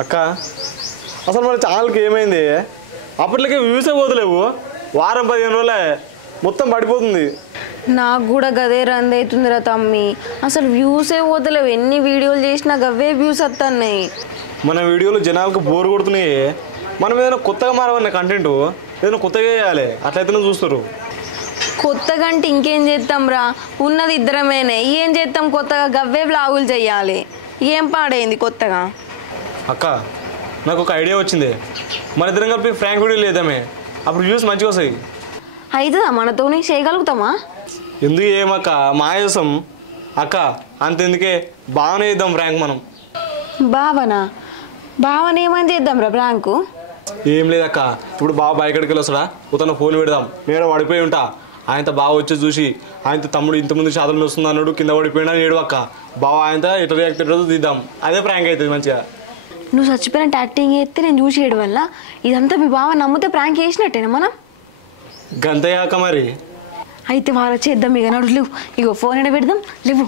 అక్క అసలు మన ఛానల్కి ఏమైంది? అప్పట్లకే వ్యూసే పోతలేవు. వారం 15 రోజులే మొత్తం పడిపోతుంది. నాకు కూడా గదే రంది అవుతుందిరా తమ్మి. అసలు వ్యూసే పోతలేవు. ఎన్ని వీడియోలు చేసినా గవ్వే వ్యూస్ వస్తున్నాయి. మన వీడియోలు జనాలకు బోర్ కొడుతున్నాయి. మనం ఏదైనా కొత్తగా మారవన్న కంటెంట్ ఏదైనా కొత్తగా చేయాలి, అట్లయితేనే చూస్తారు. కొత్తగా అంటే ఇంకేం చేస్తాం రా, ఉన్నది ఇద్దరమేనే. ఏం చేస్తాం కొత్తగా? గవ్వే వ్లాగులు చెయ్యాలి. ఏం పాడైంది కొత్తగా? అక్క నాకు ఒక ఐడియా వచ్చింది. మన ఇద్దరం కలిపి ఫ్రాంక్ వీడియోలు చేద్దామే, అప్పుడు వ్యూస్ మంచిగా వస్తాయి. అవుతుందా? మనతోని చేయగలుగుతామా? ఎందుకు ఏమక్క మాయాసం అక్క, అంతెందుకే బాగానే చేద్దాం ఫ్రాంక్ మనం. బావనా? బావని ఏమని చేద్దాం రా ప్రాంకు? ఏం లేదక్క, ఇప్పుడు బావ బయటకి వస్తాడా, ఉతన ఫోన్ పెడదాం. నేను పడిపోయి ఉంటా, ఆయనతో బావ వచ్చి చూసి ఆయనతో తమ్ముడు ఇంతకుముందు శాతం వస్తుంది అన్నాడు, కింద పడిపోయినా ఏడు అక్క. బావ ఆయనతో ఎట్లా రియాక్ట్ అయ్యేదో తీద్దాం. అదే ప్రాంక్ అవుతుంది మంచిగా. నువ్వు చచ్చిపోయినట్టు యాక్టింగ్ చేస్తే నేను చూసి వేయడం వల్ల ఇదంతా మీ బావ నమ్మితే ప్రాంక్ చేసినట్టేనా మనం? గంతయ్యాక మరి అయితే వాళ్ళ చేద్దాం. ఇక నడు లేవు. ఇగో ఫోన్ ఎడ పెడదాం. లేవు.